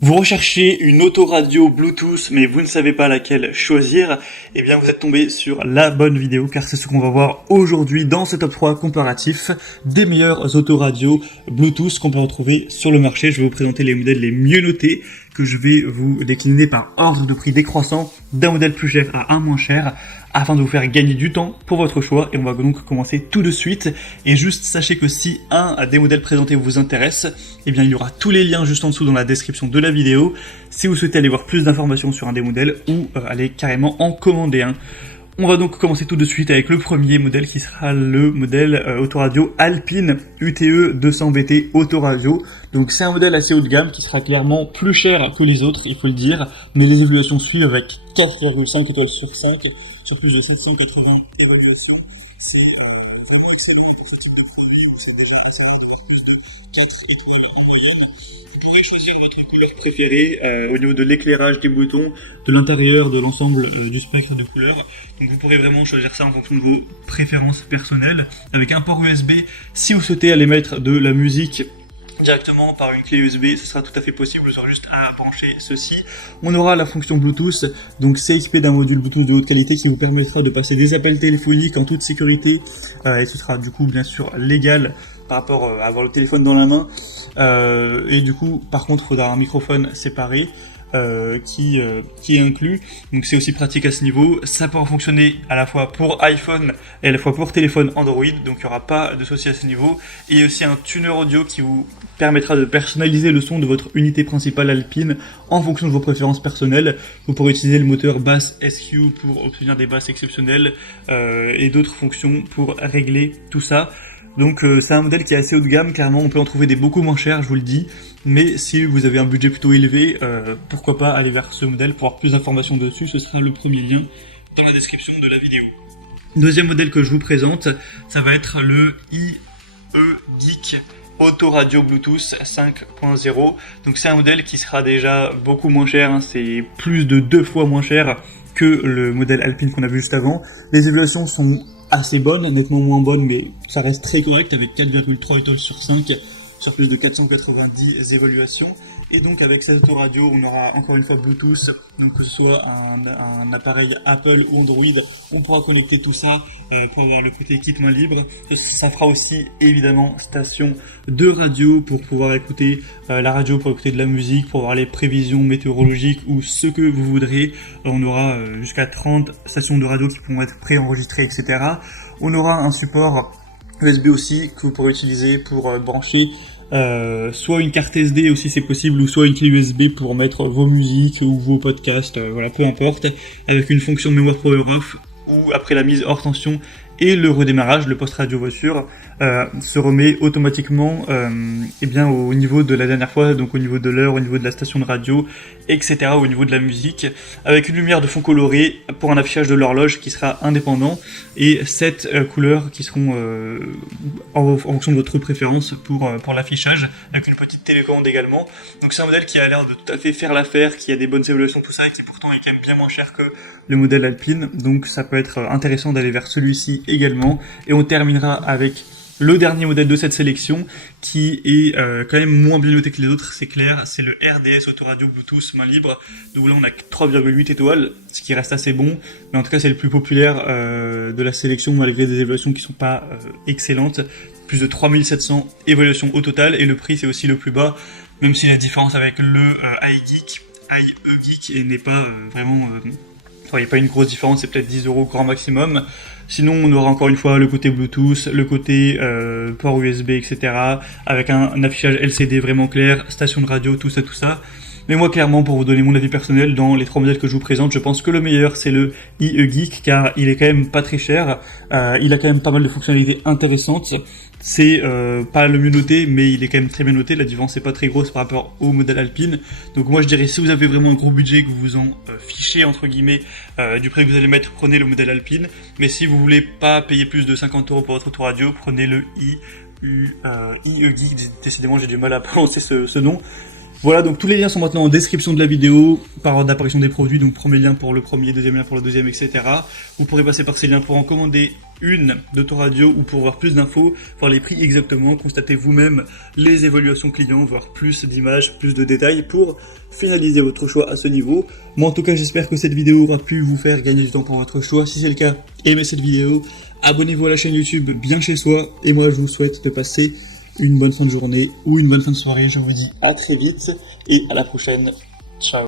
Vous recherchez une autoradio Bluetooth mais vous ne savez pas laquelle choisir, eh bien vous êtes tombé sur la bonne vidéo car c'est ce qu'on va voir aujourd'hui dans ce top 3 comparatif des meilleures autoradios Bluetooth qu'on peut retrouver sur le marché. Je vais vous présenter les modèles les mieux notés que je vais vous décliner par ordre de prix décroissant d'un modèle plus cher à un moins cher afin de vous faire gagner du temps pour votre choix. Et on va donc commencer tout de suite. Et juste sachez que si un des modèles présentés vous intéresse, eh bien il y aura tous les liens juste en dessous dans la description de la vidéo si vous souhaitez aller voir plus d'informations sur un des modèles ou aller carrément en commander un. On va donc commencer tout de suite avec le premier modèle qui sera le modèle autoradio Alpine UTE 200BT autoradio. Donc c'est un modèle assez haut de gamme qui sera clairement plus cher que les autres, il faut le dire, mais les évaluations suivent avec 4,5 étoiles sur 5 sur plus de 580 évaluations. C'est vraiment excellent pour ce type de produit où c'est déjà plus de 4 étoiles en moyenne. Vous pourrez choisir votre couleur préférée au niveau de l'éclairage des boutons, de l'intérieur, de l'ensemble du spectre de couleurs. Donc vous pourrez vraiment choisir ça en fonction de vos préférences personnelles. Avec un port USB, si vous souhaitez aller mettre de la musique directement par une clé USB, ce sera tout à fait possible, vous aurez juste à brancher ceci. On aura la fonction Bluetooth, donc c'est équipé d'un module Bluetooth de haute qualité qui vous permettra de passer des appels téléphoniques en toute sécurité, et ce sera du coup bien sûr légal par rapport à avoir le téléphone dans la main, et du coup par contre il faudra un microphone séparé, qui est inclus, donc c'est aussi pratique à ce niveau. Ça pourra fonctionner à la fois pour iPhone et à la fois pour téléphone Android, donc il n'y aura pas de souci à ce niveau. Et il y a aussi un tuner audio qui vous permettra de personnaliser le son de votre unité principale Alpine en fonction de vos préférences personnelles. Vous pourrez utiliser le moteur Bass SQ pour obtenir des basses exceptionnelles, et d'autres fonctions pour régler tout ça. Donc c'est un modèle qui est assez haut de gamme, clairement on peut en trouver des beaucoup moins chers, je vous le dis, mais si vous avez un budget plutôt élevé, pourquoi pas aller vers ce modèle. Pour avoir plus d'informations dessus, ce sera le premier lien dans la description de la vidéo. Deuxième modèle que je vous présente, ça va être le iEGeek Autoradio Bluetooth 5.0. Donc c'est un modèle qui sera déjà beaucoup moins cher, hein, c'est plus de 2 fois moins cher que le modèle Alpine qu'on a vu juste avant. Les évaluations sont assez bonne, nettement moins bonne, mais ça reste très correct avec 4,3 étoiles sur 5 sur plus de 490 évaluations. Et donc avec cette autoradio, on aura encore une fois Bluetooth, donc que ce soit un appareil Apple ou Android, on pourra connecter tout ça pour avoir le côté kit main libre. Ça fera aussi évidemment station de radio pour pouvoir écouter la radio, pour écouter de la musique, pour avoir les prévisions météorologiques ou ce que vous voudrez. On aura jusqu'à 30 stations de radio qui pourront être préenregistrées, etc. On aura un support USB aussi que vous pourrez utiliser pour brancher soit une carte SD aussi c'est possible, ou soit une clé USB pour mettre vos musiques ou vos podcasts, voilà, peu importe, avec une fonction de mémoire power off, ou après la mise hors tension et le redémarrage, le post-radio voiture se remet automatiquement et bien au niveau de la dernière fois, donc au niveau de l'heure, au niveau de la station de radio, etc., au niveau de la musique, avec une lumière de fond colorée pour un affichage de l'horloge qui sera indépendant, et 7 couleurs qui seront en fonction de votre préférence pour l'affichage, avec une petite télécommande également. Donc c'est un modèle qui a l'air de tout à fait faire l'affaire, qui a des bonnes évaluations, tout ça, et qui pourtant est quand même bien moins cher que le modèle Alpine, donc ça peut être intéressant d'aller vers celui-ci également. Et on terminera avec le dernier modèle de cette sélection qui est quand même moins bien noté que les autres, c'est clair, c'est le RDS Autoradio Bluetooth main libre. Donc là on a 3,8 étoiles, ce qui reste assez bon, mais en tout cas c'est le plus populaire de la sélection malgré des évaluations qui sont pas excellentes. Plus de 3700 évaluations au total, et le prix c'est aussi le plus bas, même si la différence avec le iEGeek n'est pas vraiment... il n'y a pas une grosse différence, c'est peut-être 10 € grand maximum. Sinon, on aura encore une fois le côté Bluetooth, le côté port USB, etc. avec un affichage LCD vraiment clair, station de radio, tout ça. Mais moi, clairement, pour vous donner mon avis personnel, dans les 3 modèles que je vous présente, je pense que le meilleur, c'est le iEGeek, car il est quand même pas très cher. Il a quand même pas mal de fonctionnalités intéressantes. C'est pas le mieux noté, mais il est quand même très bien noté. La différence n'est pas très grosse par rapport au modèle Alpine. Donc moi, je dirais, si vous avez vraiment un gros budget, que vous vous en fichez, entre guillemets, du prix que vous allez mettre, prenez le modèle Alpine. Mais si vous voulez pas payer plus de 50 € pour votre autoradio, prenez le iEGeek. Décidément, j'ai du mal à prononcer ce nom. Voilà, donc tous les liens sont maintenant en description de la vidéo, par ordre d'apparition des produits, donc premier lien pour le premier, deuxième lien pour le deuxième, etc. Vous pourrez passer par ces liens pour en commander une d'Autoradio ou pour voir plus d'infos, voir les prix exactement, constater vous-même les évaluations clients, voir plus d'images, plus de détails pour finaliser votre choix à ce niveau. Moi en tout cas j'espère que cette vidéo aura pu vous faire gagner du temps pour votre choix. Si c'est le cas, aimez cette vidéo, abonnez-vous à la chaîne YouTube Bien Chez Soi, et moi je vous souhaite de passer une bonne fin de journée ou une bonne fin de soirée. Je vous dis à très vite et à la prochaine. Ciao.